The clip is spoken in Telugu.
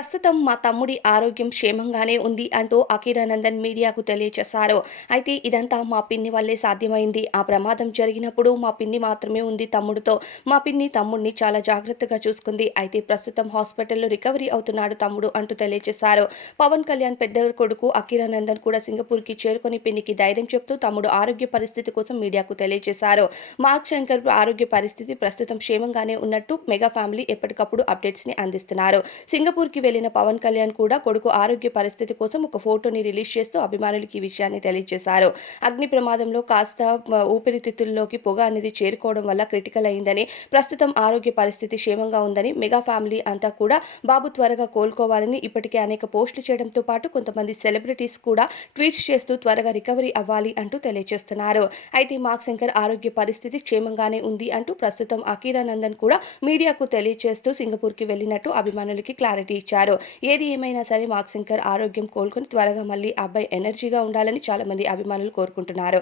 ప్రస్తుతం మా తమ్ముడి ఆరోగ్యం క్షేమంగానే ఉంది అంటూ అఖిరానందన్ మీడియాకు తెలియచేశారు. అయితే ఇదంతా మా పిన్ని వల్లే సాధ్యమైంది. ఆ ప్రమాదం జరిగినప్పుడు మా పిన్ని మాత్రమే ఉంది తమ్ముడితో. మా పిన్ని తమ్ముడిని చాలా జాగ్రత్తగా చూసుకుంది. అయితే ప్రస్తుతం హాస్పిటల్లో రికవరీ అవుతున్నాడు తమ్ముడు అంటూ తెలియచేశారు. పవన్ కళ్యాణ్ పెద్ద కొడుకు అఖిరానందన్ కూడా సింగపూర్కి చేరుకొని పిన్నికి ధైర్యం చెప్తూ తమ్ముడు ఆరోగ్య పరిస్థితి కోసం మీడియాకు తెలియజేశారు మార్క్ శంకర్ ఆరోగ్య పరిస్థితి ప్రస్తుతం క్షేమంగానే ఉన్నట్టు మెగా ఫ్యామిలీ ఎప్పటికప్పుడు అప్డేట్స్ని అందిస్తున్నారు. సింగపూర్కి వెళ్ళిన పవన్ కళ్యాణ్ కూడా కొడుకు ఆరోగ్య పరిస్థితి కోసం ఒక ఫోటోని రిలీజ్ చేస్తూ అభిమానులకి ఈ విషయాన్ని తెలియజేశారు. అగ్ని ప్రమాదంలో కాస్త ఊపిరితిత్తుల్లోకి పొగ అనేది చేరుకోవడం వల్ల క్రిటికల్ అయిందని ప్రస్తుతం ఆరోగ్య పరిస్థితి క్షేమంగా ఉందని మెగా ఫ్యామిలీ అంతా కూడా బాబు త్వరగా కోలుకోవాలని ఇప్పటికే అనేక పోస్టులు చేయడంతో పాటు కొంతమంది సెలబ్రిటీస్ కూడా ట్వీట్స్ చేస్తూ త్వరగా రికవరీ అవ్వాలి అంటూ తెలియజేస్తున్నారు. అయితే మాక్ శంకర్ ఆరోగ్య పరిస్థితి క్షేమంగానే ఉంది అంటూ ప్రస్తుతం అఖీరానందన్ కూడా మీడియాకు తెలియజేస్తూ సింగపూర్కి వెళ్ళినట్టు అభిమానులకి క్లారిటీ ఇచ్చారు. ఏది ఏమైనా సరే మార్క్ శంకర్ ఆరోగ్యం కోలుకుని త్వరగా మళ్ళీ ఆ అబ్బాయి ఎనర్జీగా ఉండాలని చాలా మంది అభిమానులు కోరుకుంటున్నారు.